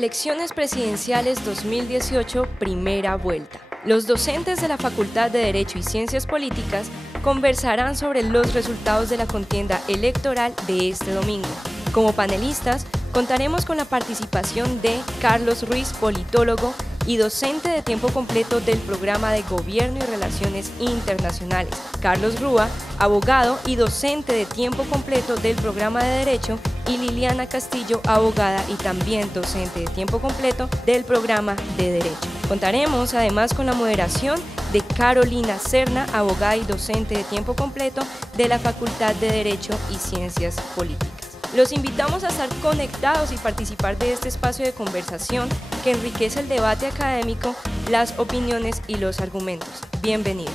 Elecciones presidenciales 2018, primera vuelta. Los docentes de la Facultad de Derecho y Ciencias Políticas conversarán sobre los resultados de la contienda electoral de este domingo. Como panelistas, contaremos con la participación de Carlos Ruiz, politólogo y docente de tiempo completo del programa de Gobierno y Relaciones Internacionales, Carlos Rúa, abogado y docente de tiempo completo del programa de Derecho, y Liliana Castillo, abogada y también docente de tiempo completo del programa de Derecho. Contaremos además con la moderación de Carolina Serna, abogada y docente de tiempo completo de la Facultad de Derecho y Ciencias Políticas. Los invitamos a estar conectados y participar de este espacio de conversación que enriquece el debate académico, las opiniones y los argumentos. Bienvenidos.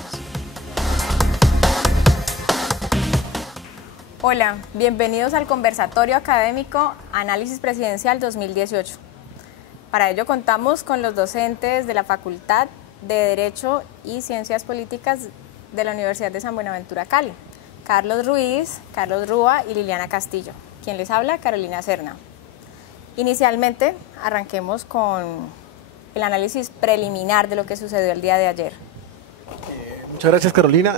Hola, bienvenidos al conversatorio académico Análisis Presidencial 2018. Para ello contamos con los docentes de la Facultad de Derecho y Ciencias Políticas de la Universidad de San Buenaventura Cali, Carlos Ruiz, Carlos Rúa y Liliana Castillo. Quien les habla, Carolina Serna. Inicialmente, arranquemos con el análisis preliminar de lo que sucedió el día de ayer. Muchas gracias, Carolina.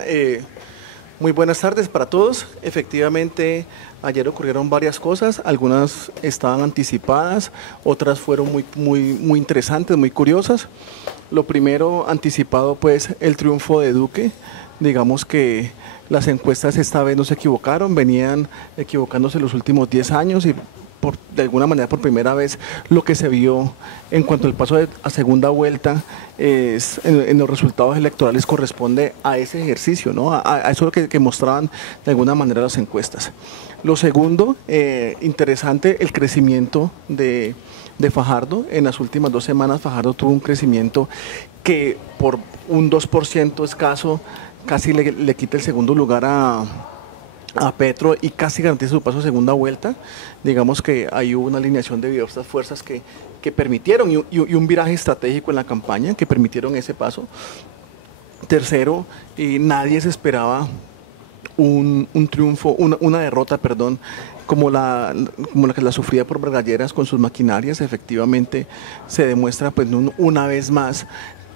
Muy buenas tardes para todos. Efectivamente, ayer ocurrieron varias cosas, algunas estaban anticipadas, otras fueron muy interesantes, muy curiosas. Lo primero, anticipado, pues, el triunfo de Duque. Digamos que las encuestas esta vez no se equivocaron, venían equivocándose los últimos 10 años y de alguna manera por primera vez lo que se vio en cuanto al paso a segunda vuelta es, en los resultados electorales corresponde a ese ejercicio, ¿no? A eso que mostraban de alguna manera las encuestas. Lo segundo, interesante, el crecimiento de Fajardo. En las últimas 2 semanas Fajardo tuvo un crecimiento que por un 2% escaso casi le quita el segundo lugar a Petro y casi garantiza su paso a segunda vuelta. Digamos que ahí hubo una alineación de diversas fuerzas que permitieron y un viraje estratégico en la campaña que permitieron ese paso. Tercero, nadie se esperaba un triunfo, una derrota, perdón, como la que la sufría por Vargas con sus maquinarias. Efectivamente se demuestra pues una vez más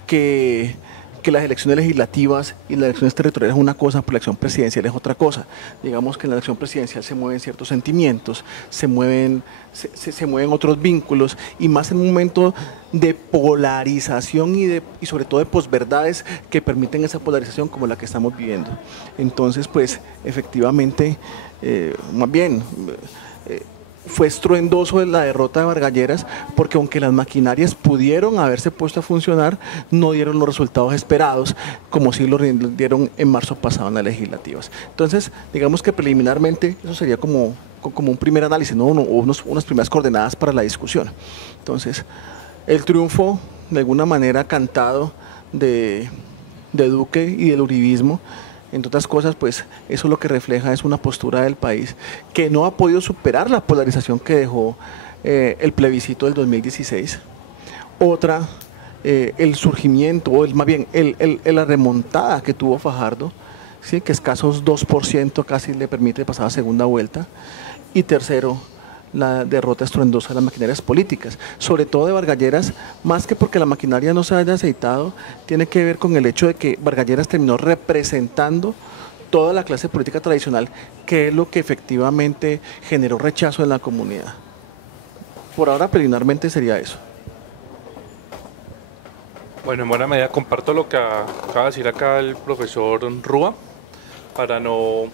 que las elecciones legislativas y las elecciones territoriales es una cosa, pero la elección presidencial es otra cosa. Digamos que en la elección presidencial se mueven ciertos sentimientos, se mueven otros vínculos, y más en un momento de polarización y sobre todo de posverdades que permiten esa polarización como la que estamos viviendo. Entonces, pues, efectivamente, más bien, fue estruendoso la derrota de Vargas, porque aunque las maquinarias pudieron haberse puesto a funcionar, no dieron los resultados esperados, como sí lo dieron en marzo pasado en las legislativas. Entonces, digamos que preliminarmente eso sería como un primer análisis, ¿no? Unas primeras coordenadas para la discusión. Entonces, el triunfo, de alguna manera, cantado de Duque y del uribismo. Entre otras cosas, pues eso lo que refleja es una postura del país que no ha podido superar la polarización que dejó el plebiscito del 2016. Otra, el surgimiento, o más bien la remontada que tuvo Fajardo, ¿sí? Que escasos 2% casi le permite pasar a segunda vuelta. Y tercero, la derrota estruendosa de las maquinarias políticas, sobre todo de Vargas, más que porque la maquinaria no se haya aceitado, tiene que ver con el hecho de que Vargas terminó representando toda la clase política tradicional, que es lo que efectivamente generó rechazo en la comunidad. Por ahora, preliminarmente, sería eso. Bueno, en buena medida comparto lo que acaba de decir acá el profesor Rúa. Para no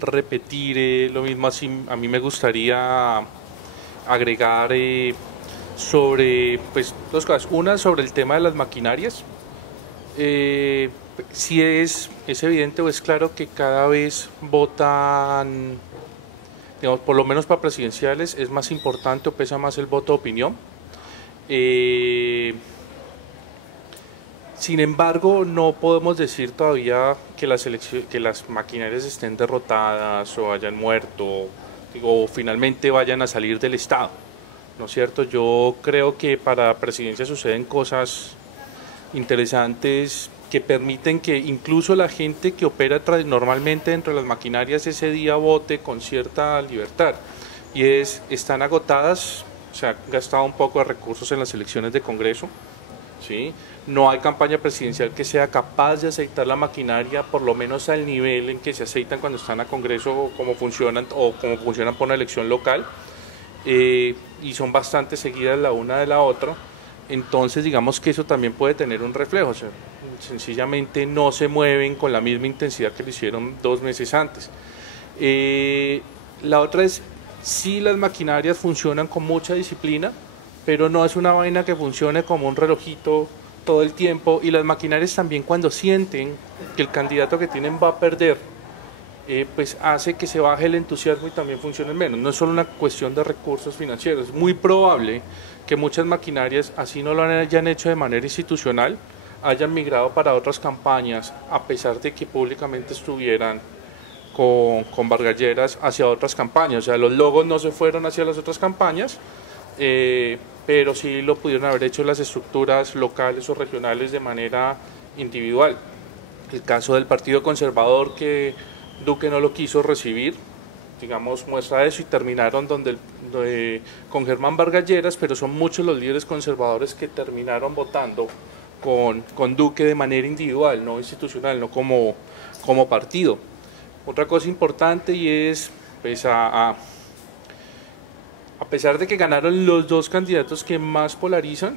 repetir lo mismo, así a mí me gustaría agregar sobre pues 2 cosas. Una, sobre el tema de las maquinarias. Sí es evidente o es claro que cada vez votan, digamos, por lo menos para presidenciales es más importante o pesa más el voto de opinión. Sin embargo, no podemos decir todavía que las maquinarias estén derrotadas o hayan muerto o finalmente vayan a salir del Estado, ¿no es cierto? Yo creo que para presidencia suceden cosas interesantes que permiten que incluso la gente que opera normalmente dentro de las maquinarias ese día vote con cierta libertad, y están agotadas se ha gastado un poco de recursos en las elecciones de Congreso, ¿sí? No hay campaña presidencial que sea capaz de aceitar la maquinaria, por lo menos al nivel en que se aceitan cuando están a Congreso, como funcionan por una elección local, y son bastante seguidas la una de la otra. Entonces digamos que eso también puede tener un reflejo, o sea, sencillamente no se mueven con la misma intensidad que lo hicieron 2 meses antes. La otra es, sí, las maquinarias funcionan con mucha disciplina, pero no es una vaina que funcione como un relojito todo el tiempo, y las maquinarias también, cuando sienten que el candidato que tienen va a perder, pues hace que se baje el entusiasmo y también funcionen menos. No es solo una cuestión de recursos financieros, es muy probable que muchas maquinarias, así no lo hayan hecho de manera institucional, hayan migrado para otras campañas, a pesar de que públicamente estuvieran con Vargalleras hacia otras campañas. O sea, los logos no se fueron hacia las otras campañas, pero sí lo pudieron haber hecho las estructuras locales o regionales de manera individual. El caso del Partido Conservador, que Duque no lo quiso recibir, digamos, muestra eso, y terminaron con Germán Vargalleras, pero son muchos los líderes conservadores que terminaron votando con Duque de manera individual, no institucional, no como partido. Otra cosa importante, y es, pues, a pesar de que ganaron los 2 candidatos que más polarizan,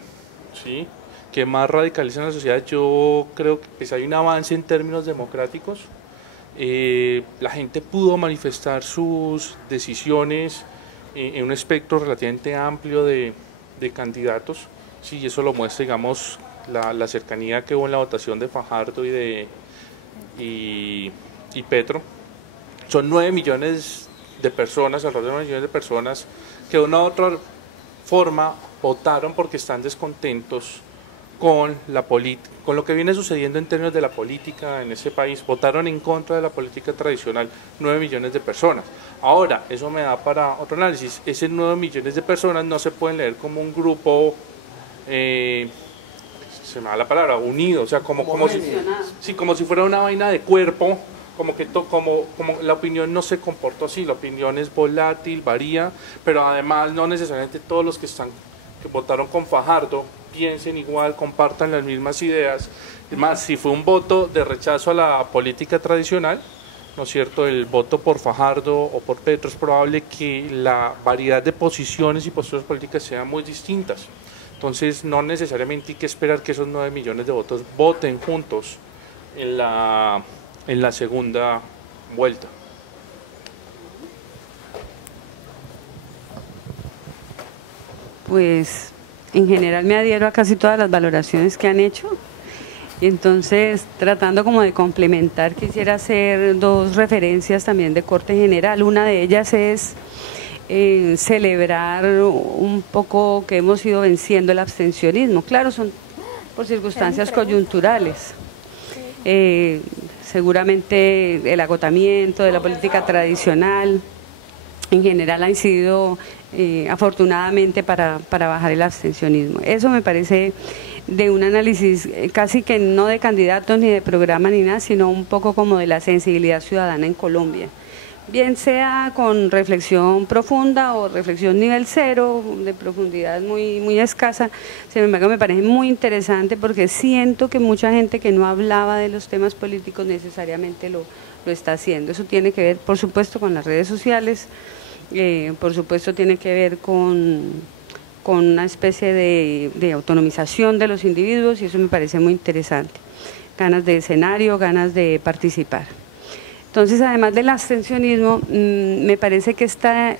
¿sí?, que más radicalizan la sociedad, yo creo que pues hay un avance en términos democráticos. La gente pudo manifestar sus decisiones en un espectro relativamente amplio de candidatos, sí, y eso lo muestra, digamos, la cercanía que hubo en la votación de Fajardo y Petro. Son 9 millones de personas, alrededor de 9 millones de personas, que de una u otra forma votaron porque están descontentos con lo que viene sucediendo en términos de la política en ese país. Votaron en contra de la política tradicional 9 millones de personas. Ahora, eso me da para otro análisis. Esos 9 millones de personas no se pueden leer como un grupo, se me da la palabra, unido, o sea, como si fuera una vaina de cuerpo, como la opinión no se comportó así. La opinión es volátil, varía, pero además no necesariamente todos los que votaron con Fajardo piensen igual, compartan las mismas ideas. Es más, si fue un voto de rechazo a la política tradicional, ¿no es cierto?, el voto por Fajardo o por Petro, es probable que la variedad de posiciones y posturas políticas sean muy distintas. Entonces, no necesariamente hay que esperar que esos 9 millones de votos voten juntos en la segunda vuelta. Pues en general me adhiero a casi todas las valoraciones que han hecho. Entonces, tratando como de complementar, quisiera hacer 2 referencias también de corte general. Una de ellas es celebrar un poco que hemos ido venciendo el abstencionismo. Claro, son por circunstancias coyunturales. Seguramente el agotamiento de la política tradicional en general ha incidido afortunadamente para bajar el abstencionismo. Eso me parece de un análisis casi que no de candidatos ni de programa ni nada, sino un poco como de la sensibilidad ciudadana en Colombia. Bien sea con reflexión profunda o reflexión nivel 0, de profundidad muy escasa, sin embargo me parece muy interesante porque siento que mucha gente que no hablaba de los temas políticos necesariamente lo está haciendo. Eso tiene que ver, por supuesto, con las redes sociales, por supuesto tiene que ver con una especie de autonomización de los individuos, y eso me parece muy interesante. Ganas de escenario, ganas de participar. Entonces, además del abstencionismo, me parece que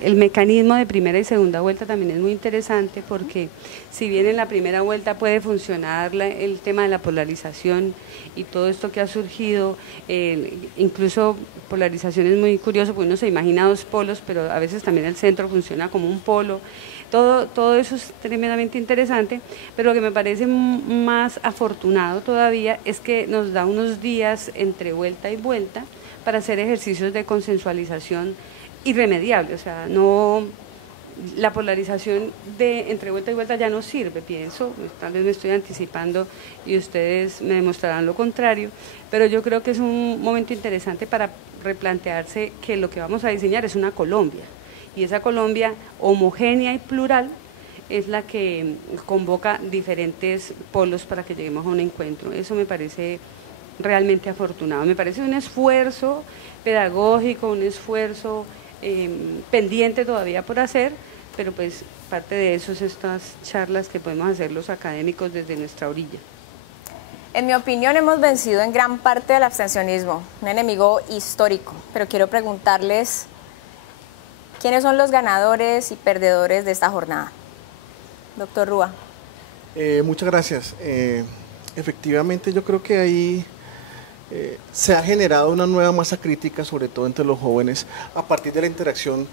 el mecanismo de primera y segunda vuelta también es muy interesante, porque si bien en la primera vuelta puede funcionar el tema de la polarización y todo esto que ha surgido, incluso polarización es muy curioso, porque uno se imagina 2 polos, pero a veces también el centro funciona como un polo. Todo eso es tremendamente interesante, pero lo que me parece más afortunado todavía es que nos da unos días entre vuelta y vuelta para hacer ejercicios de consensualización irremediable. O sea, la polarización de entre vuelta y vuelta ya no sirve, pienso, tal vez me estoy anticipando y ustedes me demostrarán lo contrario, pero yo creo que es un momento interesante para replantearse que lo que vamos a diseñar es una Colombia, y esa Colombia homogénea y plural es la que convoca diferentes polos para que lleguemos a un encuentro. Eso me parece realmente afortunado. Me parece un esfuerzo pedagógico, un esfuerzo pendiente todavía por hacer, pero pues parte de eso es estas charlas que podemos hacer los académicos desde nuestra orilla. En mi opinión, hemos vencido en gran parte del abstencionismo, un enemigo histórico, pero quiero preguntarles, ¿quiénes son los ganadores y perdedores de esta jornada? Doctor Rúa. Muchas gracias. Efectivamente, yo creo que ahí se ha generado una nueva masa crítica, sobre todo entre los jóvenes, a partir de la interacción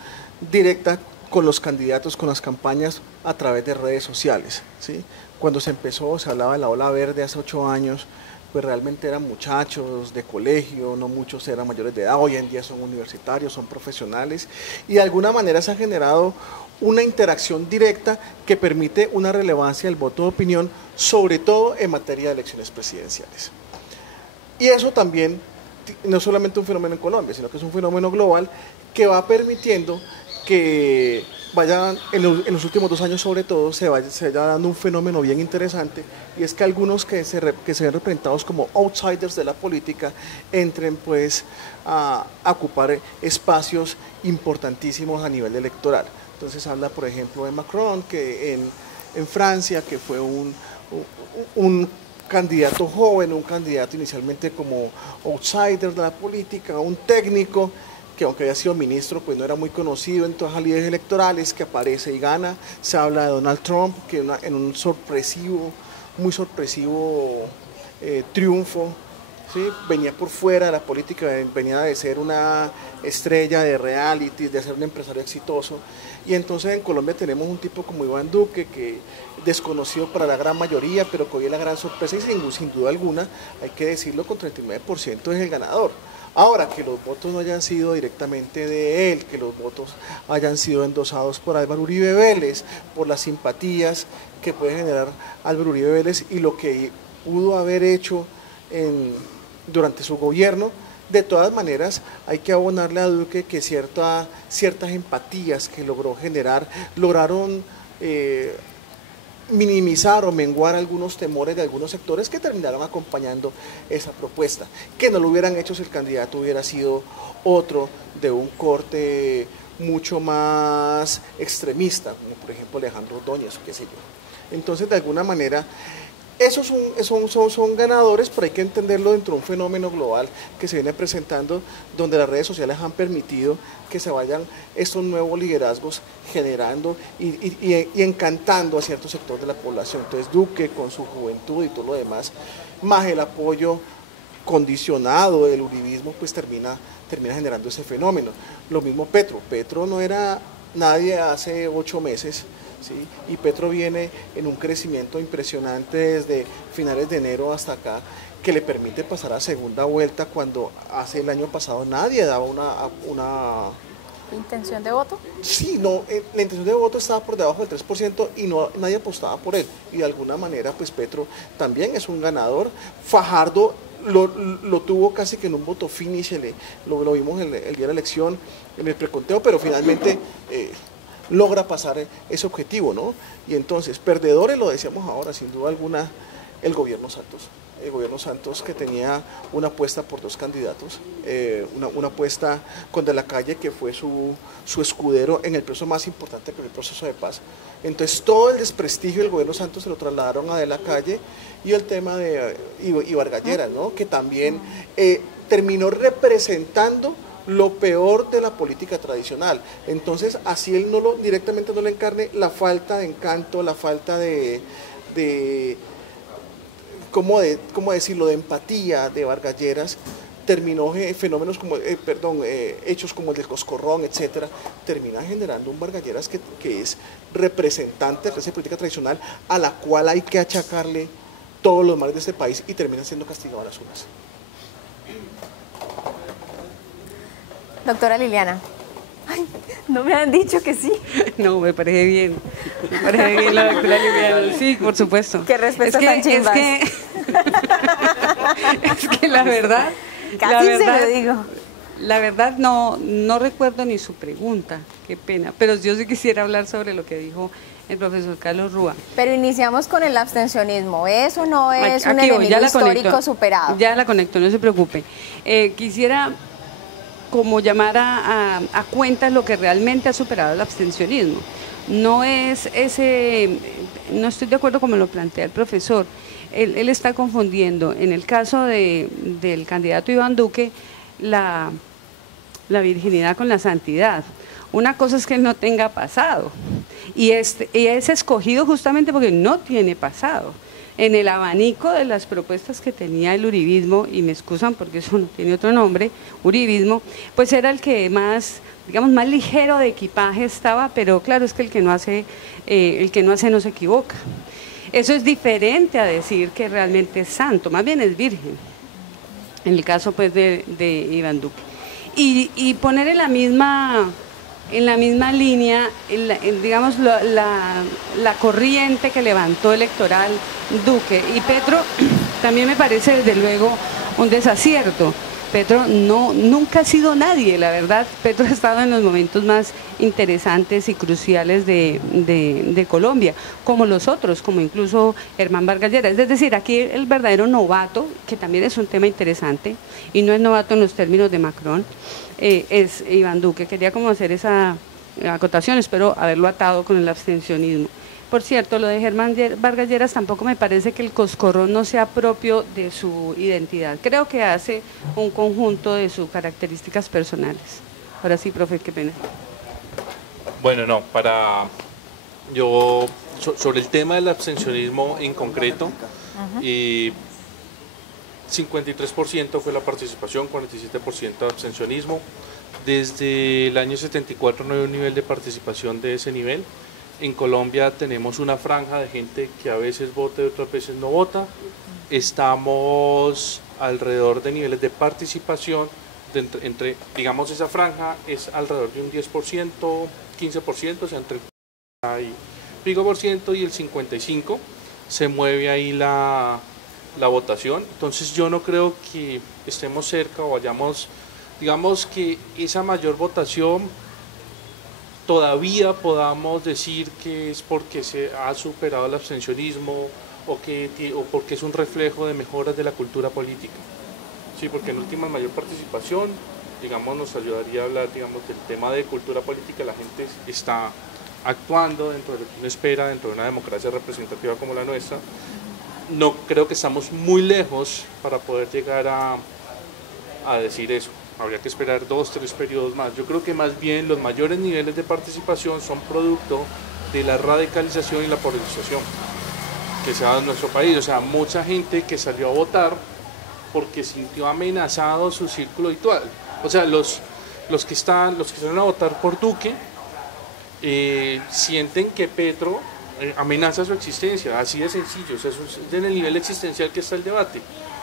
directa con los candidatos, con las campañas a través de redes sociales, ¿sí? Cuando se empezó, se hablaba de la ola verde hace 8 años, pues realmente eran muchachos de colegio, no muchos eran mayores de edad, hoy en día son universitarios, son profesionales, y de alguna manera se ha generado una interacción directa que permite una relevancia del voto de opinión, sobre todo en materia de elecciones presidenciales. Y eso también no es solamente un fenómeno en Colombia, sino que es un fenómeno global que va permitiendo que vayan, en los últimos 2 años sobre todo, se vaya dando un fenómeno bien interesante, y es que algunos que se ven representados como outsiders de la política entren pues a ocupar espacios importantísimos a nivel electoral. Entonces habla, por ejemplo, de Macron, que en Francia, que fue un candidato joven, un candidato inicialmente como outsider de la política, un técnico que aunque había sido ministro, pues no era muy conocido en todas las líderes electorales, que aparece y gana. Se habla de Donald Trump, que en un muy sorpresivo triunfo, ¿sí? Venía por fuera de la política, venía de ser una estrella de reality, de ser un empresario exitoso. Y entonces en Colombia tenemos un tipo como Iván Duque, que desconocido para la gran mayoría, pero que hoy es la gran sorpresa y sin duda alguna, hay que decirlo, con 39% es el ganador. Ahora, que los votos no hayan sido directamente de él, que los votos hayan sido endosados por Álvaro Uribe Vélez, por las simpatías que puede generar Álvaro Uribe Vélez y lo que pudo haber hecho durante su gobierno, de todas maneras hay que abonarle a Duque que ciertas empatías que logró generar, lograron minimizar o menguar algunos temores de algunos sectores que terminaron acompañando esa propuesta, que no lo hubieran hecho si el candidato hubiera sido otro de un corte mucho más extremista, como por ejemplo Alejandro Ordóñez, qué sé yo. Entonces, de alguna manera, esos son ganadores, pero hay que entenderlo dentro de un fenómeno global que se viene presentando, donde las redes sociales han permitido que se vayan estos nuevos liderazgos generando y encantando a ciertos sectores de la población. Entonces Duque, con su juventud y todo lo demás, más el apoyo condicionado del uribismo, pues termina generando ese fenómeno. Lo mismo Petro. Petro no era nadie hace 8 meses, ¿sí? Y Petro viene en un crecimiento impresionante desde finales de enero hasta acá, que le permite pasar a segunda vuelta, cuando hace el año pasado nadie daba una ¿Intención de voto? Sí, no, la intención de voto estaba por debajo del 3% y nadie apostaba por él. Y de alguna manera, pues Petro también es un ganador. Fajardo lo tuvo casi que en un voto finish, lo vimos el día de la elección, en el preconteo, pero finalmente logra pasar ese objetivo, ¿no? Y entonces, perdedores, lo decíamos ahora, sin duda alguna, el gobierno Santos. El gobierno Santos, que tenía una apuesta por 2 candidatos, una apuesta con De la Calle, que fue su escudero en el proceso más importante, que fue el proceso de paz. Entonces todo el desprestigio del gobierno Santos se lo trasladaron a De la Calle, y el tema de Vargas Lleras, ¿no? Que también terminó representando lo peor de la política tradicional. Entonces, así él directamente no le encarne, la falta de encanto, la falta de ¿cómo decirlo?, de empatía de Vargas Lleras, terminó fenómenos como, hechos como el del Coscorrón, etcétera, termina generando un Vargas Lleras que es representante de la clase política tradicional, a la cual hay que achacarle todos los males de este país, y termina siendo castigado a las urnas. Doctora Liliana. Ay, no me han dicho que sí. No, me parece bien. Me parece bien la doctora Liliana. Sí, por supuesto. Qué respuesta tan chimbas. Es que la verdad... Casi se lo digo. La verdad no recuerdo ni su pregunta, qué pena. Pero yo sí quisiera hablar sobre lo que dijo el profesor Carlos Rúa. Pero iniciamos con el abstencionismo. ¿Eso no es un Aquí voy, enemigo histórico superado? Ya la conecto, no se preocupe. Quisiera como llamar a cuentas lo que realmente ha superado el abstencionismo. No es ese, no estoy de acuerdo como lo plantea el profesor. Él está confundiendo, en el caso del candidato Iván Duque, la virginidad con la santidad. Una cosa es que él no tenga pasado, y es escogido justamente porque no tiene pasado. En el abanico de las propuestas que tenía el uribismo, y me excusan porque eso no tiene otro nombre, uribismo, pues era el que más, digamos, más ligero de equipaje estaba, pero claro, es que el que no hace no se equivoca. Eso es diferente a decir que realmente es santo, más bien es virgen, en el caso pues de Iván Duque. Y poner en la misma línea, digamos, la corriente que levantó electoral Duque y Petro, también me parece desde luego un desacierto. Petro nunca ha sido nadie, la verdad. Petro ha estado en los momentos más interesantes y cruciales de Colombia, como los otros, como incluso Germán Vargas Lleras. Es decir, aquí el verdadero novato, que también es un tema interesante, y no es novato en los términos de Macron, es Iván Duque. Quería como hacer esa acotación, espero haberlo atado con el abstencionismo. Por cierto, lo de Germán Vargas Lleras tampoco me parece que el coscorrón no sea propio de su identidad. Creo que hace un conjunto de sus características personales. Ahora sí, profe, qué pena. Bueno, no, sobre el tema del abstencionismo en concreto, 53% fue la participación, 47% de abstencionismo. Desde el año 74 no hay un nivel de participación de ese nivel. En Colombia tenemos una franja de gente que a veces vota y otras veces no vota. Estamos alrededor de niveles de participación, digamos, esa franja es alrededor de un 10%, 15%, o sea, entre el 5% y el 55%, se mueve ahí la votación. Entonces yo no creo que estemos cerca o vayamos, digamos, que esa mayor votación todavía podamos decir que es porque se ha superado el abstencionismo o porque es un reflejo de mejoras de la cultura política. Sí, porque en última mayor participación, digamos, nos ayudaría a hablar, digamos, del tema de cultura política. La gente está actuando dentro de lo que uno espera, dentro de una democracia representativa como la nuestra. No creo que estamos muy lejos para poder llegar a decir eso. Habría que esperar 2, 3 periodos más. Yo creo que más bien los mayores niveles de participación son producto de la radicalización y la polarización que se ha dado en nuestro país. O sea, mucha gente que salió a votar porque sintió amenazado su círculo habitual. O sea, los que salen a votar por Duque sienten que Petro amenaza su existencia, así de sencillo. O sea, eso es en el nivel existencial que está el debate.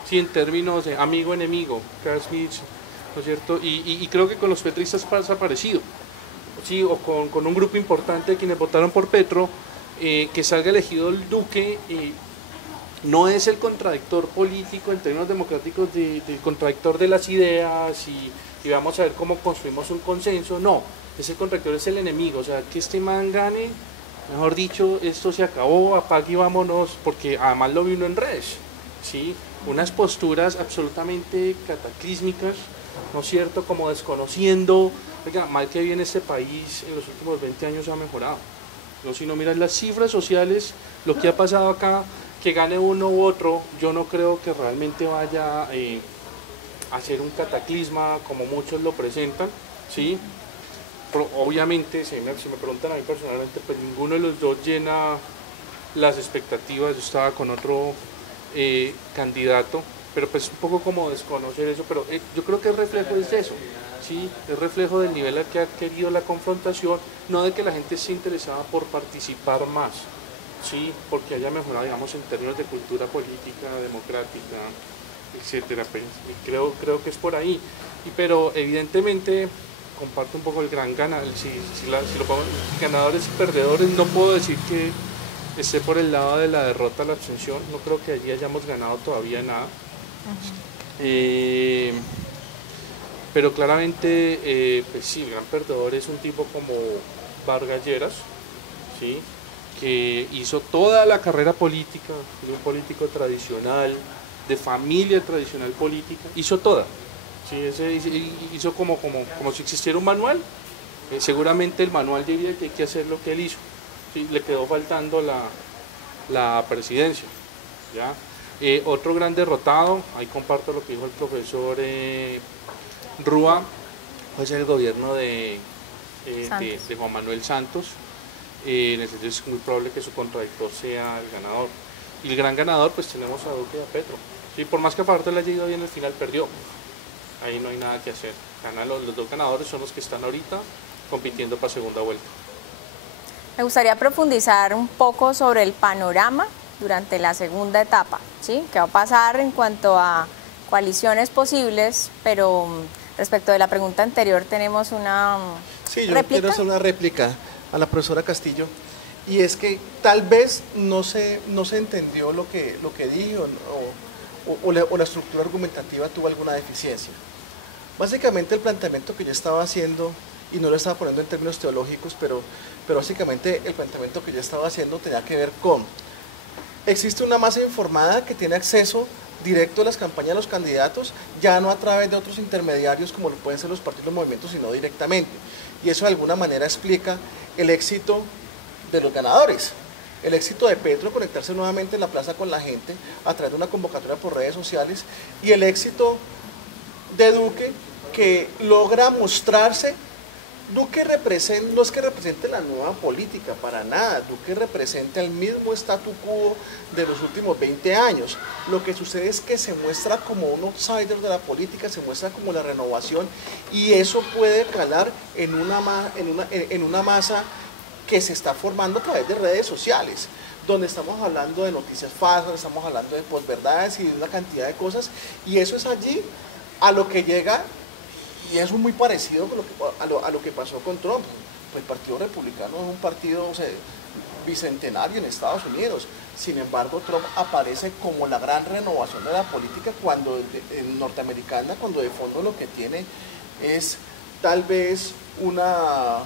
Sí, en términos de amigo-enemigo, ¿no es cierto? Y creo que con los petristas pasa parecido, ¿sí? O con un grupo importante de quienes votaron por Petro, que salga elegido el Duque, no es el contradictor político en términos democráticos, del contradictor de las ideas y vamos a ver cómo construimos un consenso. No, ese contradictor es el enemigo. O sea, que este man gane, mejor dicho, esto se acabó, apague y vámonos, porque además lo vino en redes, ¿sí? Unas posturas absolutamente cataclísmicas, ¿no es cierto? Como desconociendo, oiga, mal que bien este país en los últimos 20 años ha mejorado, ¿no? Si no miras las cifras sociales, lo que ha pasado acá, que gane uno u otro, yo no creo que realmente vaya a ser un cataclisma como muchos lo presentan, ¿sí? Pero obviamente, si me preguntan a mí personalmente, pues ninguno de los dos llena las expectativas. Yo estaba con otro candidato, pero pues un poco como desconocer eso, pero yo creo que el reflejo es de eso, ¿sí? Es reflejo del nivel al que ha querido la confrontación, no de que la gente esté interesada por participar más, ¿sí? Porque haya mejorado, digamos, en términos de cultura política, democrática, etcétera. Pues, creo que es por ahí, pero evidentemente comparto un poco el gran ganador. Si lo pongo ganadores y perdedores, no puedo decir que esté por el lado de la derrota, la abstención. No creo que allí hayamos ganado todavía nada. Pero claramente, pues sí, el gran perdedor es un tipo como Vargas Lleras, ¿sí? que hizo toda la carrera política, de un político tradicional, de familia tradicional política, hizo toda. Sí, hizo como si existiera un manual. Seguramente el manual diría que hay que hacer lo que él hizo. Sí, le quedó faltando la presidencia. ¿Ya? Otro gran derrotado, ahí comparto lo que dijo el profesor Rúa, es el gobierno de Juan Manuel Santos. En ese sentido es muy probable que su contradictor sea el ganador. Y el gran ganador, pues tenemos a Duque y a Petro. Sí, por más que aparte le haya ido bien, al final perdió. Ahí no hay nada que hacer. Los dos ganadores son los que están ahorita compitiendo para segunda vuelta. Me gustaría profundizar un poco sobre el panorama durante la segunda etapa, ¿sí? ¿Qué va a pasar en cuanto a coaliciones posibles? Pero respecto de la pregunta anterior tenemos una réplica. Quiero hacer una réplica a la profesora Castillo, y es que tal vez no se entendió lo que dijo, o la estructura argumentativa tuvo alguna deficiencia. Básicamente el planteamiento que yo estaba haciendo, y no lo estaba poniendo en términos teológicos, pero básicamente el planteamiento que yo estaba haciendo tenía que ver con: existe una masa informada que tiene acceso directo a las campañas de los candidatos, ya no a través de otros intermediarios como lo pueden ser los partidos y movimientos, sino directamente. Y eso de alguna manera explica el éxito de los ganadores. El éxito de Petro, conectarse nuevamente en la plaza con la gente a través de una convocatoria por redes sociales, y el éxito de Duque, que logra mostrarse. Duque no es que represente la nueva política, para nada. Duque representa el mismo statu quo de los últimos 20 años. Lo que sucede es que se muestra como un outsider de la política, se muestra como la renovación, y eso puede calar en una masa que se está formando a través de redes sociales, donde estamos hablando de noticias falsas, estamos hablando de posverdades y de una cantidad de cosas, y eso es allí a lo que llega. Y eso es muy parecido a lo que pasó con Trump. El Partido Republicano es un partido bicentenario en Estados Unidos. Sin embargo, Trump aparece como la gran renovación de la política norteamericana, cuando de fondo lo que tiene es tal vez una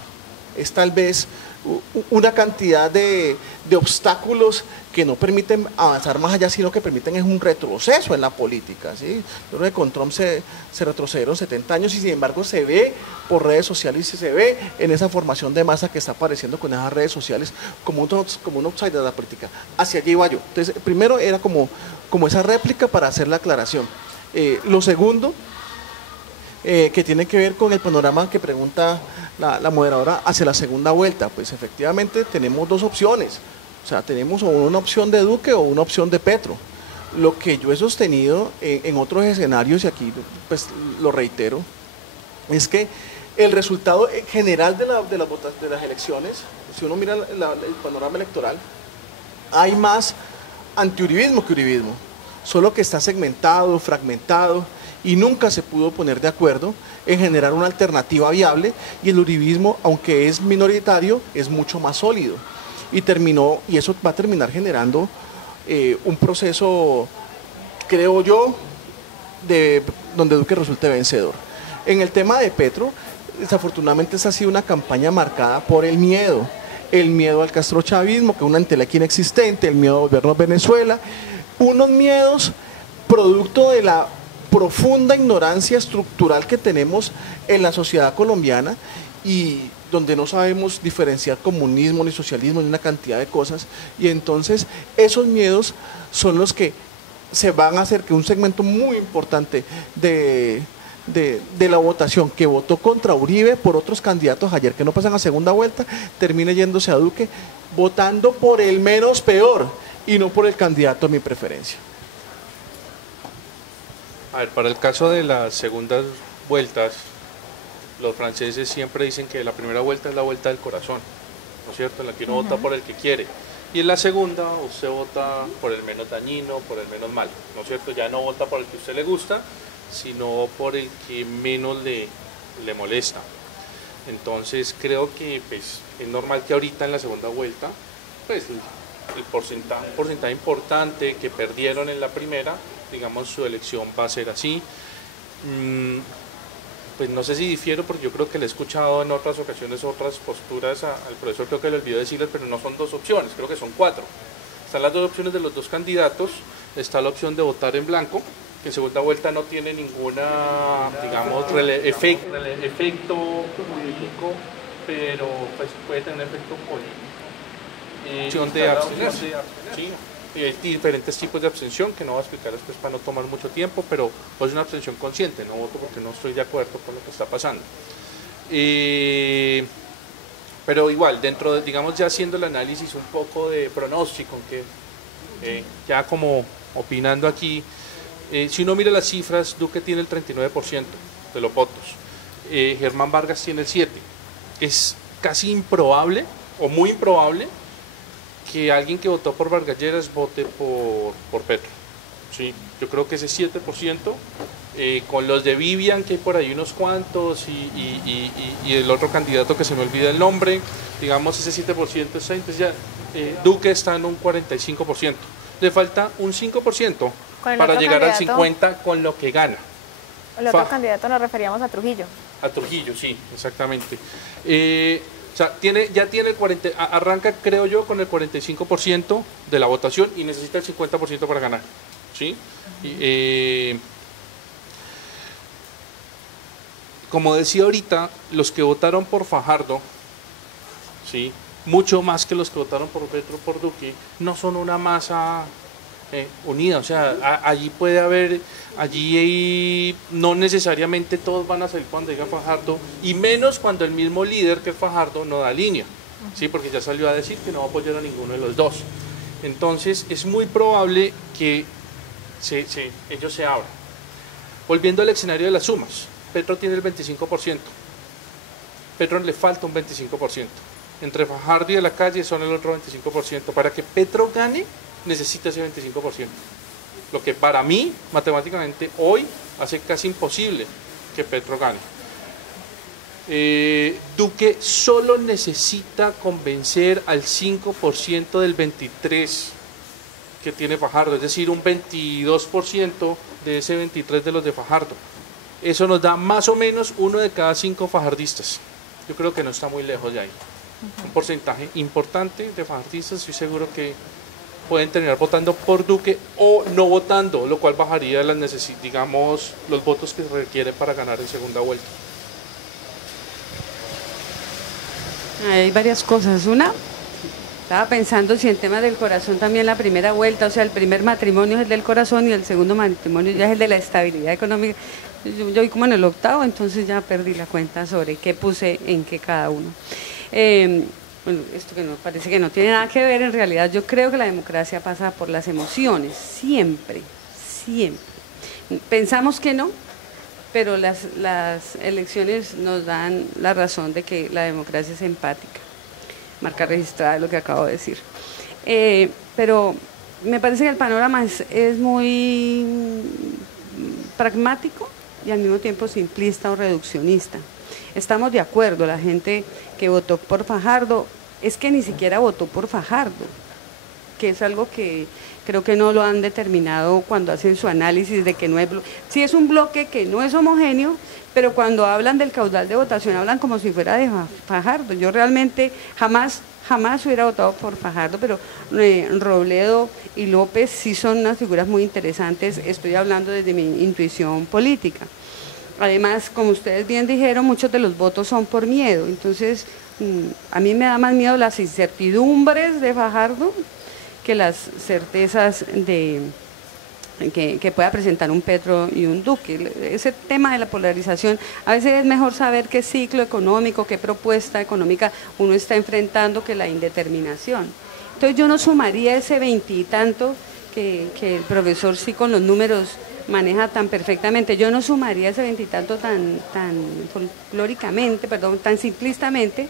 cantidad de obstáculos que no permiten avanzar más allá, sino que permiten es un retroceso en la política, ¿sí? Yo creo que con Trump se retrocedieron 70 años, y sin embargo se ve por redes sociales y se ve en esa formación de masa que está apareciendo con esas redes sociales como un outsider de la política. Hacia allí iba yo. Entonces, primero era como esa réplica para hacer la aclaración. Lo segundo, que tiene que ver con el panorama que pregunta la moderadora hacia la segunda vuelta. Pues efectivamente tenemos dos opciones. O sea, tenemos una opción de Duque o una opción de Petro. Lo que yo he sostenido en otros escenarios, y aquí pues lo reitero, es que el resultado general de las elecciones, si uno mira el panorama electoral, hay más antiuribismo que uribismo, solo que está segmentado, fragmentado, y nunca se pudo poner de acuerdo en generar una alternativa viable, y el uribismo, aunque es minoritario, es mucho más sólido. Y eso va a terminar generando un proceso, creo yo, donde Duque resulte vencedor. En el tema de Petro, desafortunadamente esa ha sido una campaña marcada por el miedo al castrochavismo, que es una entelequia inexistente, el miedo a volvernos Venezuela, unos miedos producto de la profunda ignorancia estructural que tenemos en la sociedad colombiana, y donde no sabemos diferenciar comunismo ni socialismo ni una cantidad de cosas, y entonces esos miedos son los que se van a hacer que un segmento muy importante de la votación que votó contra Uribe por otros candidatos ayer que no pasan a segunda vuelta, termine yéndose a Duque, votando por el menos peor y no por el candidato de mi preferencia. A ver, para el caso de las segundas vueltas, los franceses siempre dicen que la primera vuelta es la vuelta del corazón, ¿no es cierto? En la que uno vota por el que quiere. Y en la segunda usted vota por el menos dañino, por el menos malo, ¿no es cierto? Ya no vota por el que a usted le gusta, sino por el que menos le molesta. Entonces creo que pues, es normal que ahorita en la segunda vuelta, pues el porcentaje importante que perdieron en la primera, digamos su elección va a ser así. pues no sé si difiero, porque yo creo que le he escuchado en otras ocasiones otras posturas al profesor, creo que le olvidó decirles, pero no son 2 opciones, creo que son 4. Están las 2 opciones de los 2 candidatos, está la opción de votar en blanco, que en segunda vuelta no tiene ninguna, digamos, efecto jurídico, pero pues puede tener efecto político. Opción de abstenerse, ¿sí? Hay diferentes tipos de abstención que no voy a explicar después para no tomar mucho tiempo, pero es una abstención consciente, no voto porque no estoy de acuerdo con lo que está pasando. Pero igual, dentro de, digamos, ya haciendo el análisis un poco de pronóstico, que ya como opinando aquí, si uno mira las cifras, Duque tiene el 39% de los votos, Germán Vargas tiene el 7%. Es casi improbable, o muy improbable, que alguien que votó por Vargas Lleras vote por Petro. ¿Sí? Yo creo que ese 7%, con los de Vivian, que hay por ahí unos cuantos, y el otro candidato que se me olvida el nombre, digamos ese 7% está, entonces ya Duque está en un 45%. Le falta un 5% para llegar al 50% con lo que gana. El otro candidato nos referíamos a Trujillo. A Trujillo, sí, exactamente. O sea, ya tiene el 40%, arranca creo yo con el 45% de la votación y necesita el 50% para ganar. ¿Sí? Como decía ahorita, los que votaron por Fajardo, ¿sí?, mucho más que los que votaron por Petro, por Duque, no son una masa unida. O sea, allí puede haber, allí no necesariamente todos van a salir cuando diga Fajardo, y menos cuando el mismo líder que es Fajardo no da línea, ¿sí?, porque ya salió a decir que no va a apoyar a ninguno de los dos. Entonces es muy probable que ellos se abran. Volviendo al escenario de las sumas, Petro tiene el 25%, Petro le falta un 25%, entre Fajardo y de la Calle son el otro 25%. Para que Petro gane necesita ese 25%, lo que para mí matemáticamente hoy hace casi imposible que Petro gane. Duque solo necesita convencer al 5% del 23% que tiene Fajardo, es decir, un 22% de ese 23% de los de Fajardo. Eso nos da más o menos 1 de cada 5 fajardistas. Yo creo que no está muy lejos de ahí. Un porcentaje importante de fajardistas, estoy seguro que pueden terminar votando por Duque o no votando, lo cual bajaría digamos, los votos que se requieren para ganar en segunda vuelta. Hay varias cosas. Una, estaba pensando si en temas del corazón también la primera vuelta, o sea, el primer matrimonio es el del corazón y el segundo matrimonio ya es el de la estabilidad económica. Yo voy como en el 8º, entonces ya perdí la cuenta sobre qué puse en qué cada uno. Bueno, esto que no parece que no tiene nada que ver, en realidad yo creo que la democracia pasa por las emociones, siempre, siempre. Pensamos que no, pero las elecciones nos dan la razón de que la democracia es empática. Marca registrada es lo que acabo de decir. Pero me parece que el panorama es muy pragmático y al mismo tiempo simplista o reduccionista. Estamos de acuerdo, la gente que votó por Fajardo es que ni siquiera votó por Fajardo, que es algo que creo que no lo han determinado cuando hacen su análisis de que no es sí es un bloque que no es homogéneo, pero cuando hablan del caudal de votación hablan como si fuera de Fajardo. Yo realmente jamás hubiera votado por Fajardo, pero Robledo y López sí son unas figuras muy interesantes, estoy hablando desde mi intuición política. Además, como ustedes bien dijeron, muchos de los votos son por miedo, entonces a mí me da más miedo las incertidumbres de Fajardo que las certezas que pueda presentar un Petro y un Duque. Ese tema de la polarización, a veces es mejor saber qué ciclo económico, qué propuesta económica uno está enfrentando que la indeterminación. Entonces yo no sumaría ese 20 y tanto que el profesor sí con los números maneja tan perfectamente, yo no sumaría ese 20 y tanto tan folclóricamente, tan simplistamente,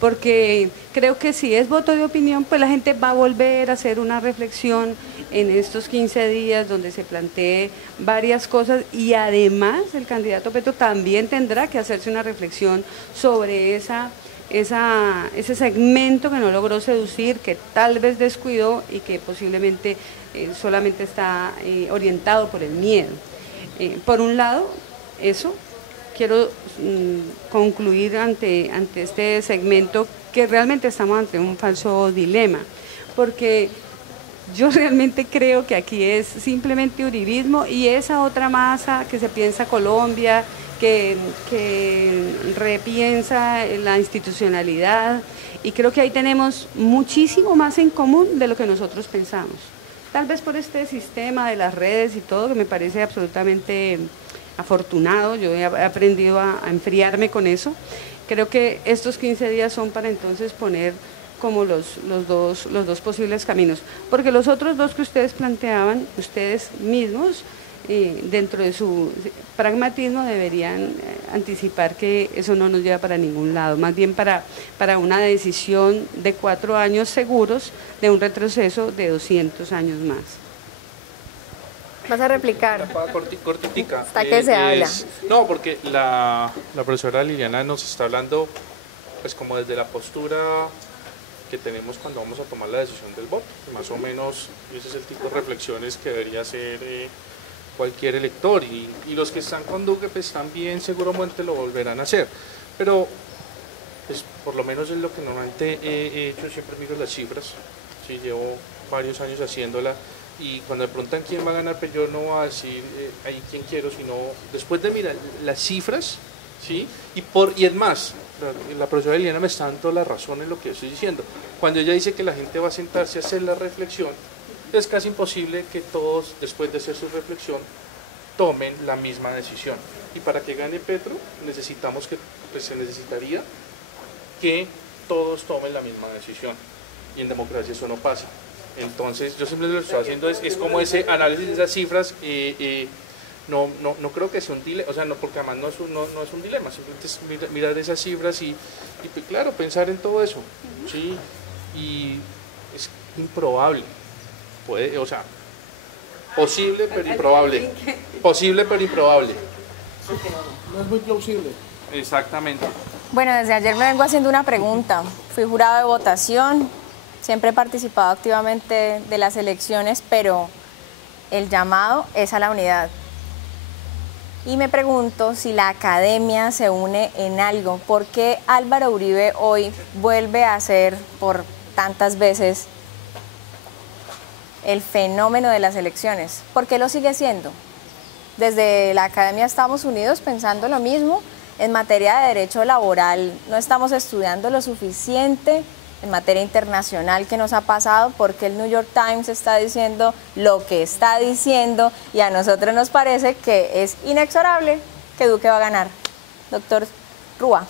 porque creo que si es voto de opinión, pues la gente va a volver a hacer una reflexión en estos 15 días donde se plantee varias cosas, y además el candidato Petro también tendrá que hacerse una reflexión sobre ese segmento que no logró seducir, que tal vez descuidó y que posiblemente solamente está orientado por el miedo. Por un lado, eso, quiero concluir ante este segmento que realmente estamos ante un falso dilema, porque yo realmente creo que aquí es simplemente uribismo y esa otra masa que se piensa Colombia, que repiensa la institucionalidad, y creo que ahí tenemos muchísimo más en común de lo que nosotros pensamos. Tal vez por este sistema de las redes y todo, que me parece absolutamente afortunado, yo he aprendido a enfriarme con eso. Creo que estos 15 días son para entonces poner como los dos posibles caminos, porque los otros dos que ustedes planteaban, ustedes mismos, dentro de su pragmatismo deberían anticipar que eso no nos lleva para ningún lado, más bien para una decisión de 4 años seguros de un retroceso de 200 años más. ¿Vas a replicar? Cortitica. Hasta que se habla. No, porque la profesora Liliana nos está hablando pues como desde la postura que tenemos cuando vamos a tomar la decisión del voto. Más o menos ese es el tipo de reflexiones que debería hacer cualquier elector, y los que están con Duque pues también seguramente lo volverán a hacer, pero pues, por lo menos es lo que normalmente he hecho, siempre miro las cifras, ¿sí? Llevo varios años haciéndola, y cuando me preguntan quién va a ganar, pues yo no voy a decir ahí quién quiero, sino después de mirar las cifras, ¿sí? Y es más, la profesora Eliana me está dando la razón en lo que estoy diciendo. Cuando ella dice que la gente va a sentarse a hacer la reflexión, es casi imposible que todos, después de hacer su reflexión, tomen la misma decisión. Y para que gane Petro, se necesitaría que todos tomen la misma decisión. Y en democracia eso no pasa. Entonces, yo siempre lo que estoy haciendo es como ese análisis de esas cifras. No creo que sea un dilema, o sea, no, porque además no es un dilema, simplemente es mirar esas cifras y claro, pensar en todo eso, ¿sí? Y es improbable, o sea, posible pero improbable, posible pero improbable. No es muy plausible. Exactamente. Bueno, desde ayer me vengo haciendo una pregunta. Fui jurado de votación, siempre he participado activamente de las elecciones, pero el llamado es a la unidad. Y me pregunto si la academia se une en algo. ¿Por qué Álvaro Uribe hoy vuelve a ser por tantas veces el fenómeno de las elecciones? ¿Por qué lo sigue siendo? Desde la academia estamos unidos pensando lo mismo. En materia de derecho laboral no estamos estudiando lo suficiente. En materia internacional, ¿qué nos ha pasado? Porque el New York Times está diciendo lo que está diciendo y a nosotros nos parece que es inexorable que Duque va a ganar. Doctor Rúa.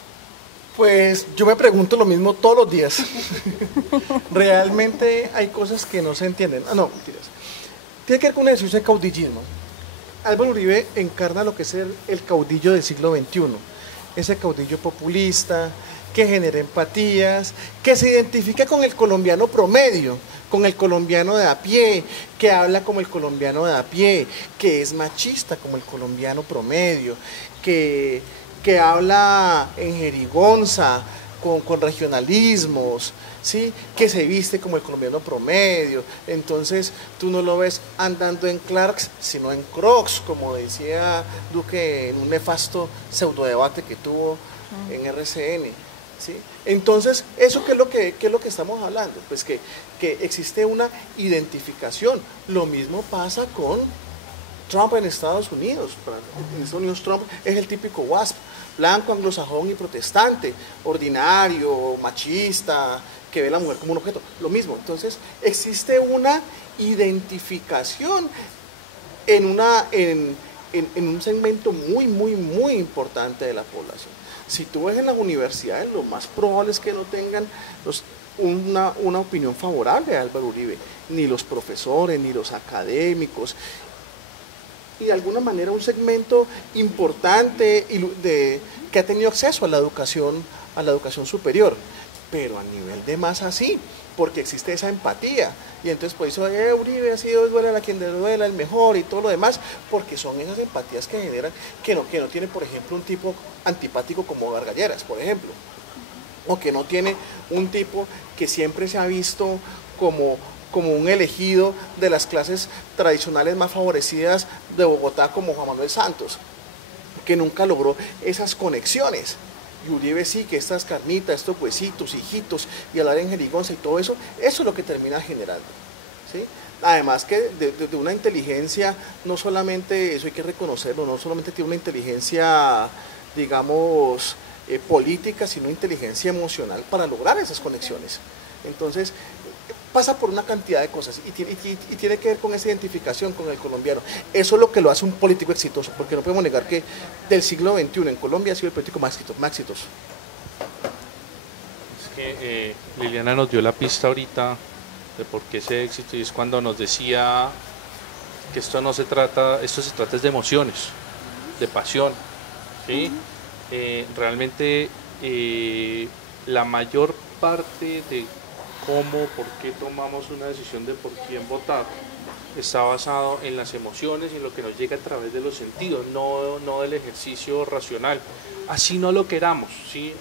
Pues yo me pregunto lo mismo todos los días. Realmente hay cosas que no se entienden. No, mentiras. Tiene que ver con una decisión de caudillismo. Álvaro Uribe encarna lo que es el caudillo del siglo XXI. Ese caudillo populista, que genera empatías, que se identifica con el colombiano promedio, con el colombiano de a pie, que habla como el colombiano de a pie, que es machista como el colombiano promedio, que habla en jerigonza, con regionalismos, ¿sí? Que se viste como el colombiano promedio. Entonces tú no lo ves andando en Clarks, sino en Crocs, como decía Duque en un nefasto pseudodebate que tuvo en RCN. ¿Sí? Entonces, ¿eso qué es lo que estamos hablando? Pues que existe una identificación. Lo mismo pasa con Trump en Estados Unidos. En Estados Unidos Trump es el típico WASP, blanco, anglosajón y protestante, ordinario, machista, que ve a la mujer como un objeto. Lo mismo. Entonces, existe una identificación en un segmento muy, muy, muy importante de la población. Si tú ves en las universidades, lo más probable es que no tengan una opinión favorable a Álvaro Uribe, ni los profesores, ni los académicos, y de alguna manera un segmento importante que ha tenido acceso a la educación superior, pero a nivel de masa sí, porque existe esa empatía, y entonces pues Uribe ha sido, duele a quien le duela, el mejor y todo lo demás, porque son esas empatías que generan, que no tiene, por ejemplo, un tipo antipático como Gargalleras, por ejemplo, o que no tiene un tipo que siempre se ha visto como un elegido de las clases tradicionales más favorecidas de Bogotá, como Juan Manuel Santos, que nunca logró esas conexiones. Y Uribe sí, que estas carnitas, estos huesitos, hijitos, y hablar en jerigonza y todo eso, eso es lo que termina generando, ¿sí? Además que de una inteligencia, no solamente, eso hay que reconocerlo, no solamente tiene una inteligencia, digamos, política, sino inteligencia emocional para lograr esas conexiones. Entonces, pasa por una cantidad de cosas y tiene que ver con esa identificación con el colombiano. Eso es lo que lo hace un político exitoso, porque no podemos negar que del siglo XXI en Colombia ha sido el político más exitoso. Es que Liliana nos dio la pista ahorita de por qué ese éxito, y es cuando nos decía que esto se trata de emociones, de pasión, ¿sí? Realmente la mayor parte de por qué tomamos una decisión de por quién votar está basado en las emociones y en lo que nos llega a través de los sentidos, no del ejercicio racional, así no lo queramos, ¿sí?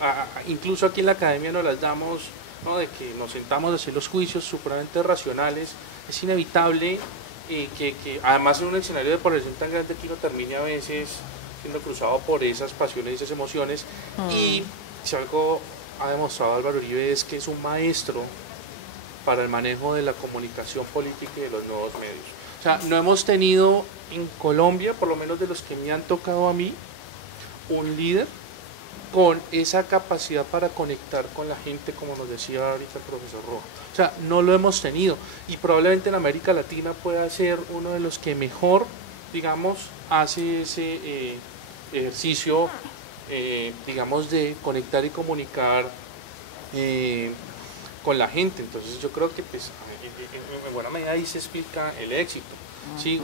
Incluso aquí en la academia nos las damos, ¿no? De que nos sentamos a hacer los juicios supremamente racionales. Es inevitable que además en un escenario de polarización tan grande que uno termine a veces siendo cruzado por esas pasiones y esas emociones. Y si algo ha demostrado Álvaro Uribe es que es un maestro para el manejo de la comunicación política y de los nuevos medios. O sea, no hemos tenido en Colombia, por lo menos de los que me han tocado a mí, un líder con esa capacidad para conectar con la gente, como nos decía ahorita el profesor Rojas. O sea, no lo hemos tenido, y probablemente en América Latina pueda ser uno de los que mejor, digamos, hace ese ejercicio, digamos, de conectar y comunicar con la gente. Entonces yo creo que pues, en buena medida ahí se explica el éxito. Sí,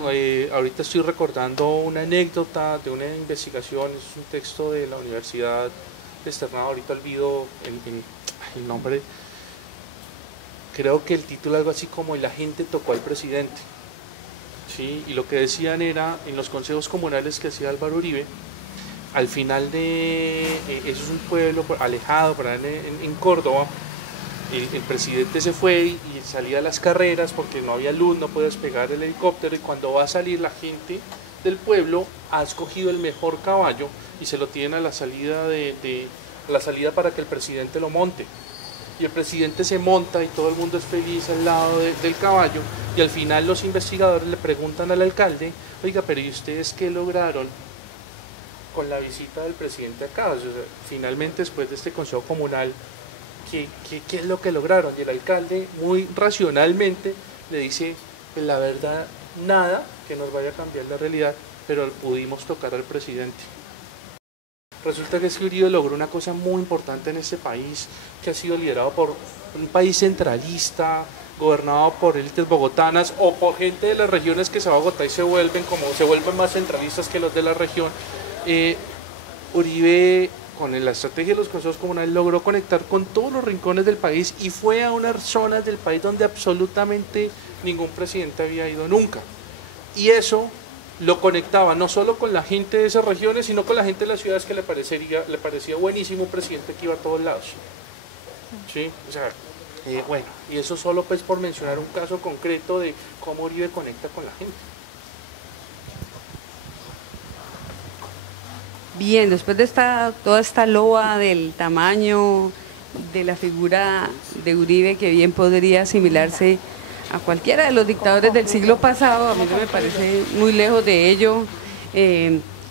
ahorita estoy recordando una anécdota de una investigación, es un texto de la Universidad de Externado, ahorita olvido el nombre, creo que el título algo así como "La gente tocó al presidente", ¿sí? Y lo que decían era, en los consejos comunales que hacía Álvaro Uribe, al final de, eso es un pueblo alejado, por allá en Córdoba, el presidente se fue y salía a las carreras porque no había luz, no podía despegar el helicóptero, y cuando va a salir la gente del pueblo ha escogido el mejor caballo y se lo tienen a la salida para que el presidente lo monte. Y el presidente se monta y todo el mundo es feliz al lado del caballo, y al final los investigadores le preguntan al alcalde: oiga, pero ¿y ustedes qué lograron con la visita del presidente acá? O sea, finalmente, después de este consejo comunal, ¿qué es lo que lograron? Y el alcalde muy racionalmente le dice: pues la verdad, nada que nos vaya a cambiar la realidad, pero pudimos tocar al presidente. Resulta que Uribe logró una cosa muy importante en este país, que ha sido liderado por un país centralista, gobernado por élites bogotanas o por gente de las regiones que se va a Bogotá y se vuelven más centralistas que los de la región. Uribe, con la estrategia de los consejos comunales, logró conectar con todos los rincones del país y fue a unas zonas del país donde absolutamente ningún presidente había ido nunca. Y eso lo conectaba no solo con la gente de esas regiones, sino con la gente de las ciudades, que le parecía buenísimo un presidente que iba a todos lados. ¿Sí? O sea, bueno, y eso solo pues por mencionar un caso concreto de cómo Uribe conecta con la gente. Bien, después de toda esta loa del tamaño de la figura de Uribe, que bien podría asimilarse a cualquiera de los dictadores del siglo pasado, a mí no me parece muy lejos de ello.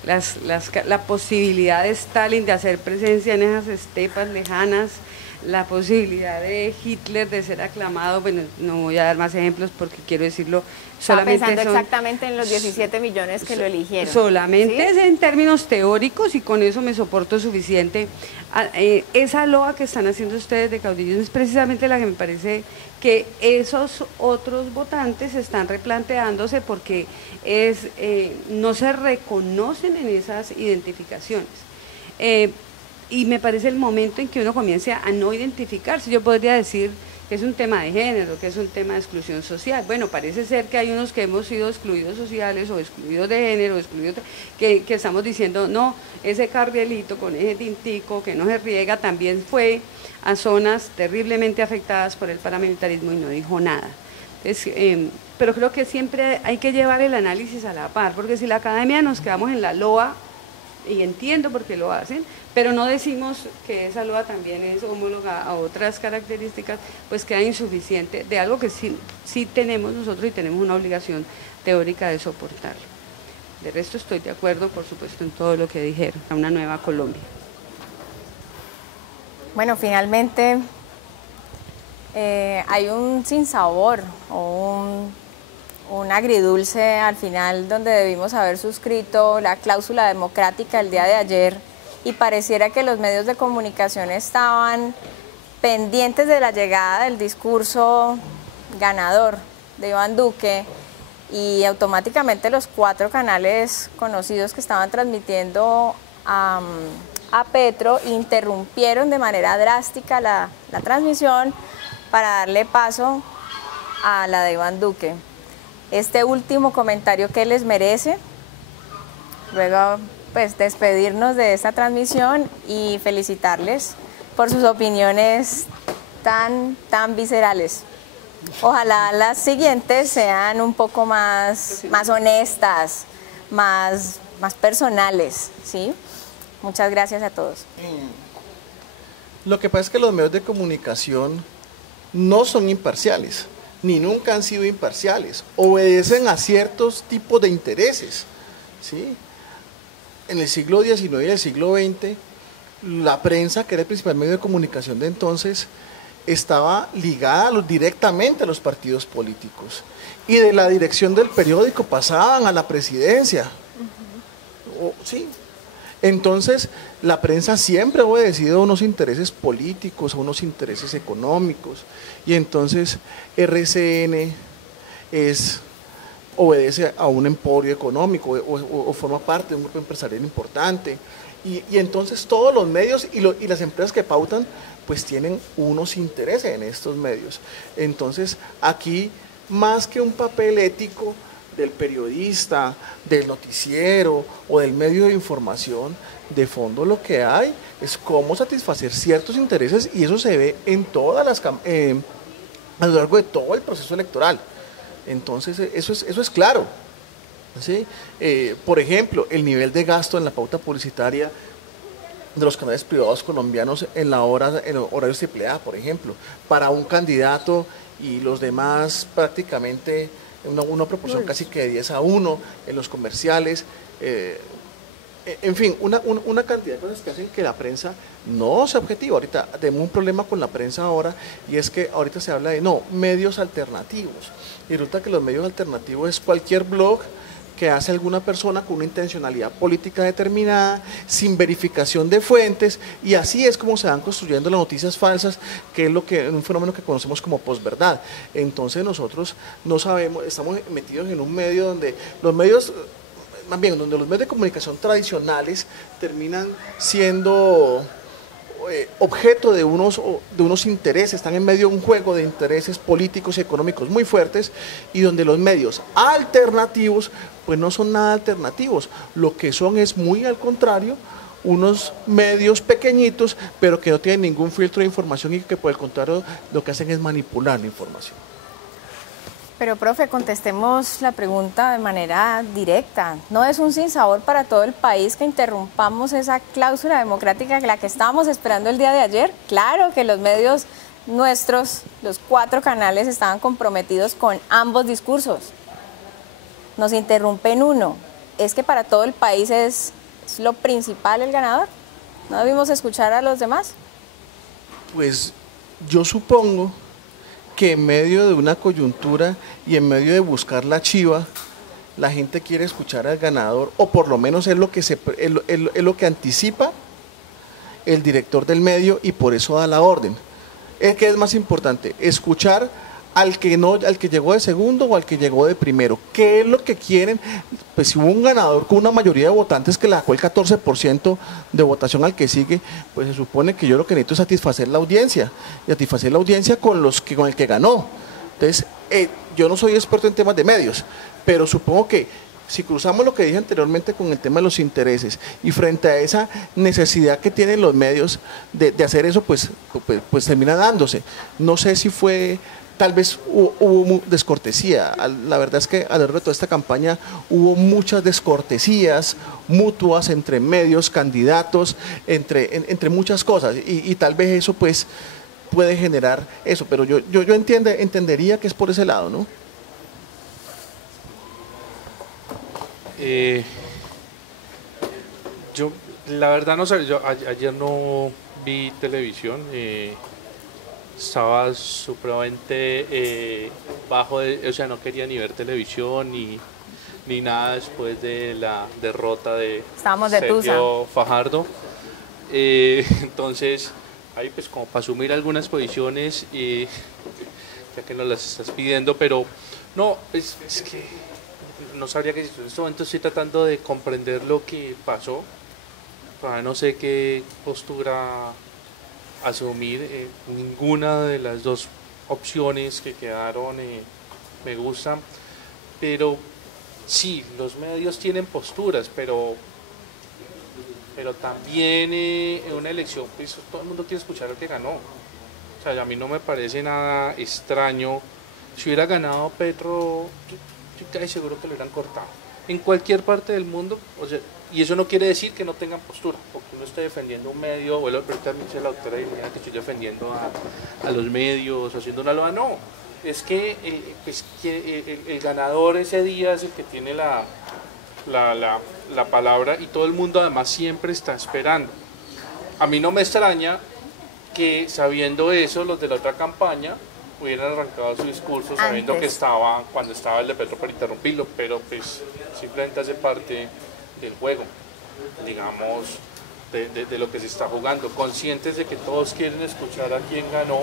La posibilidad de Stalin de hacer presencia en esas estepas lejanas, la posibilidad de Hitler de ser aclamado, bueno, no voy a dar más ejemplos porque quiero decirlo, solamente pensando exactamente en los 17 millones que lo eligieron. Solamente ¿sí? Es en términos teóricos, y con eso me soporto suficiente. Esa loa que están haciendo ustedes de caudillismo es precisamente la que me parece que esos otros votantes están replanteándose, porque no se reconocen en esas identificaciones. Y me parece el momento en que uno comience a no identificarse. Yo podría decir que es un tema de género, que es un tema de exclusión social. Bueno, parece ser que hay unos que hemos sido excluidos sociales o excluidos de género, que estamos diciendo, no, ese carrielito con ese tintico que no se riega también fue a zonas terriblemente afectadas por el paramilitarismo y no dijo nada. Entonces, pero creo que siempre hay que llevar el análisis a la par, porque si la academia nos quedamos en la loa y entiendo por qué lo hacen, pero no decimos que esa loa también es homóloga a otras características, pues queda insuficiente de algo que sí tenemos nosotros y tenemos una obligación teórica de soportarlo. De resto estoy de acuerdo, por supuesto, en todo lo que dijeron, a una nueva Colombia. Bueno, finalmente hay un sinsabor o un agridulce al final donde debimos haber suscrito la cláusula democrática el día de ayer y pareciera que los medios de comunicación estaban pendientes de la llegada del discurso ganador de Iván Duque y automáticamente los 4 canales conocidos que estaban transmitiendo a Petro interrumpieron de manera drástica la transmisión para darle paso a la de Iván Duque. Este último comentario que les merece, luego pues despedirnos de esta transmisión y felicitarles por sus opiniones tan viscerales. Ojalá las siguientes sean un poco más honestas, más personales, ¿sí? Muchas gracias a todos. Lo que pasa es que los medios de comunicación no son imparciales, ni nunca han sido imparciales, obedecen a ciertos tipos de intereses, ¿sí? En el siglo XIX y el siglo XX, la prensa, que era el principal medio de comunicación de entonces, estaba ligada directamente a los partidos políticos, y de la dirección del periódico pasaban a la presidencia, ¿sí? Entonces, la prensa siempre ha obedecido a unos intereses políticos, a unos intereses económicos, y entonces RCN obedece a un emporio económico o forma parte de un grupo empresarial importante, y entonces todos los medios y las empresas que pautan, pues tienen unos intereses en estos medios. Entonces, aquí, más que un papel ético del periodista, del noticiero o del medio de información, de fondo lo que hay es cómo satisfacer ciertos intereses, y eso se ve en todas las a lo largo de todo el proceso electoral. Entonces eso es claro, ¿sí? Por ejemplo, el nivel de gasto en la pauta publicitaria de los canales privados colombianos en horarios AAA, por ejemplo, para un candidato y los demás prácticamente una proporción casi que de 10-1 en los comerciales, en fin, una cantidad de cosas que hacen que la prensa no sea objetiva. Ahorita tenemos un problema con la prensa ahora, y es que ahorita se habla de medios alternativos, y resulta que los medios alternativos es cualquier blog que hace alguna persona con una intencionalidad política determinada, sin verificación de fuentes, y así es como se van construyendo las noticias falsas, que es un fenómeno que conocemos como posverdad. Entonces nosotros no sabemos, estamos metidos en un medio donde los medios de comunicación tradicionales terminan siendo objeto de unos intereses, están en medio de un juego de intereses políticos y económicos muy fuertes, y donde los medios alternativos pues no son nada alternativos, lo que son es muy al contrario, unos medios pequeñitos pero que no tienen ningún filtro de información, y que por el contrario lo que hacen es manipular la información. Pero, profe, contestemos la pregunta de manera directa. ¿No es un sinsabor para todo el país que interrumpamos esa cláusula democrática, la que estábamos esperando el día de ayer? Claro que los medios nuestros, los 4 canales, estaban comprometidos con ambos discursos. Nos interrumpen uno. ¿Es que para todo el país es lo principal el ganador? ¿No debimos escuchar a los demás? Pues yo supongo que en medio de una coyuntura y en medio de buscar la chiva, la gente quiere escuchar al ganador, o por lo menos es lo que anticipa el director del medio, y por eso da la orden. ¿Qué es más importante? Escuchar al que llegó de segundo o al que llegó de primero. ¿Qué es lo que quieren? Pues si hubo un ganador con una mayoría de votantes que le sacó el 14% de votación al que sigue, pues se supone que yo lo que necesito es satisfacer la audiencia, y satisfacer la audiencia con el que ganó. Entonces, yo no soy experto en temas de medios, pero supongo que si cruzamos lo que dije anteriormente con el tema de los intereses, y frente a esa necesidad que tienen los medios de hacer eso, pues termina dándose. No sé si fue tal vez hubo descortesía. La verdad es que a lo largo de toda esta campaña hubo muchas descortesías mutuas entre medios, candidatos, entre muchas cosas, y tal vez eso pues puede generar eso, pero yo entendería que es por ese lado, ¿no? Yo, la verdad no sé, yo ayer no vi televisión, estaba supremamente bajo, o sea, no quería ni ver televisión ni nada después de la derrota de Sergio Fajardo. Entonces, ahí pues como para asumir algunas posiciones, ya que nos las estás pidiendo, pero no, es que no sabría que en este momento estoy tratando de comprender lo que pasó. No sé qué postura asumir. Ninguna de las dos opciones que quedaron me gustan, pero sí, los medios tienen posturas, pero también en una elección pues todo el mundo quiere escuchar al que ganó. O sea, a mí no me parece nada extraño. Si hubiera ganado Petro, yo casi seguro que lo hubieran cortado en cualquier parte del mundo. O sea, y eso no quiere decir que no tengan postura, porque uno está defendiendo un medio, o ahorita me dice la doctora Liliana que estoy defendiendo a los medios, haciendo una loa. No, es que el ganador ese día es el que tiene la palabra, y todo el mundo además siempre está esperando. A mí no me extraña que, sabiendo eso, los de la otra campaña hubieran arrancado su discurso sabiendo que estaba, cuando estaba el de Petro, para interrumpirlo, pero pues simplemente hace parte del juego, digamos, de lo que se está jugando, conscientes de que todos quieren escuchar a quien ganó,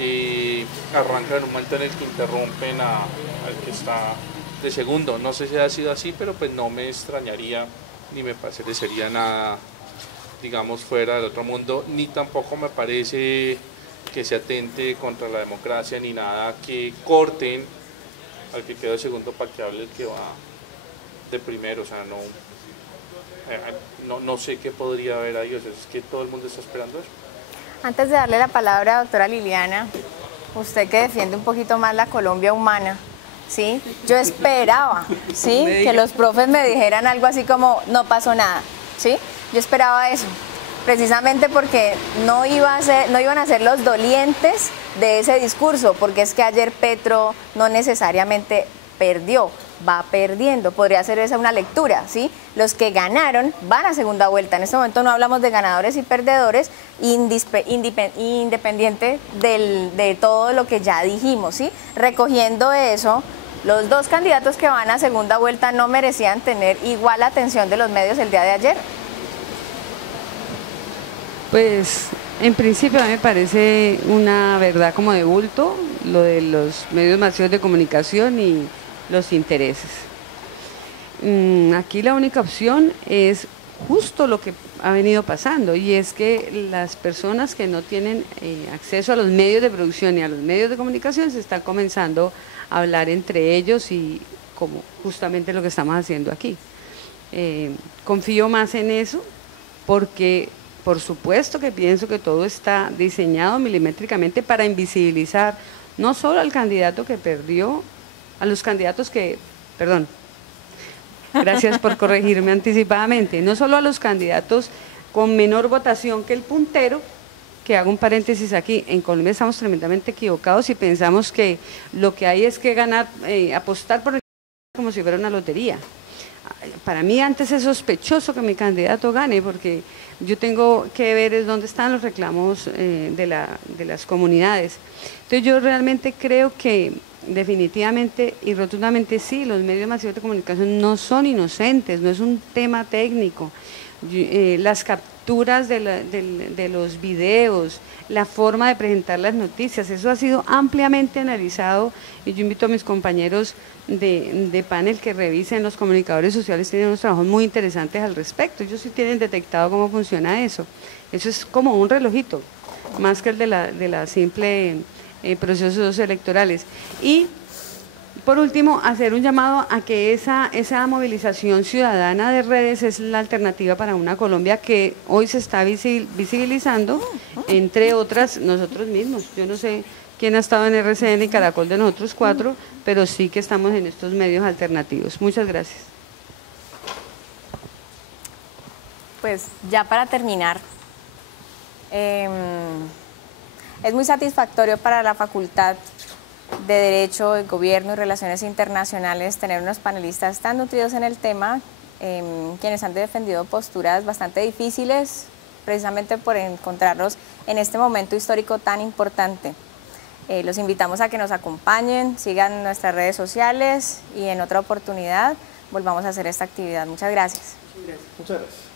y arrancan en un momento en el que interrumpen al que está de segundo. No sé si ha sido así, pero pues no me extrañaría, ni me parecería nada, digamos, fuera del otro mundo, ni tampoco me parece que se atente contra la democracia, ni nada que corten al que quedó de segundo para que hable el que va de primero. O sea, no sé qué podría haber ahí. O sea, es que todo el mundo está esperando eso. Antes de darle la palabra a doctora Liliana, usted que defiende un poquito más la Colombia humana, ¿sí? Yo esperaba, ¿sí?, que los profes me dijeran algo así como no pasó nada, ¿sí? Yo esperaba eso, precisamente porque no iban a ser los dolientes de ese discurso, porque es que ayer Petro no necesariamente perdió, va perdiendo, podría ser esa una lectura, ¿sí? Los que ganaron van a segunda vuelta. En este momento no hablamos de ganadores y perdedores, independiente de todo lo que ya dijimos, ¿sí? Recogiendo eso, los dos candidatos que van a segunda vuelta no merecían tener igual atención de los medios el día de ayer. Pues en principio a mí me parece una verdad como de bulto lo de los medios masivos de comunicación y los intereses. Aquí la única opción es justo lo que ha venido pasando, y es que las personas que no tienen acceso a los medios de producción y a los medios de comunicación se están comenzando a hablar entre ellos, y como justamente lo que estamos haciendo aquí. Confío más en eso porque por supuesto que pienso que todo está diseñado milimétricamente para invisibilizar no solo al candidato que perdió, a los candidatos que, perdón, gracias por corregirme anticipadamente, no solo a los candidatos con menor votación que el puntero, que hago un paréntesis aquí, en Colombia estamos tremendamente equivocados y pensamos que lo que hay es que ganar, apostar por el como si fuera una lotería. Para mí antes es sospechoso que mi candidato gane, porque yo tengo que ver es dónde están los reclamos de las comunidades. Entonces yo realmente creo que definitivamente y rotundamente sí, los medios masivos de comunicación no son inocentes, no es un tema técnico. Las capturas de los videos, la forma de presentar las noticias, eso ha sido ampliamente analizado, y yo invito a mis compañeros de panel que revisen. Los comunicadores sociales tienen unos trabajos muy interesantes al respecto. Ellos sí tienen detectado cómo funciona eso. Eso es como un relojito, más que el de la simple procesos electorales. Y por último, hacer un llamado a que esa movilización ciudadana de redes es la alternativa para una Colombia que hoy se está visibilizando, entre otras nosotros mismos. Yo no sé quien ha estado en RCN y Caracol de nosotros 4, pero sí que estamos en estos medios alternativos. Muchas gracias. Pues ya para terminar, es muy satisfactorio para la Facultad de Derecho, Gobierno y Relaciones Internacionales tener unos panelistas tan nutridos en el tema, quienes han defendido posturas bastante difíciles, precisamente por encontrarnos en este momento histórico tan importante. Los invitamos a que nos acompañen, sigan nuestras redes sociales y en otra oportunidad volvamos a hacer esta actividad. Muchas gracias. Muchas gracias.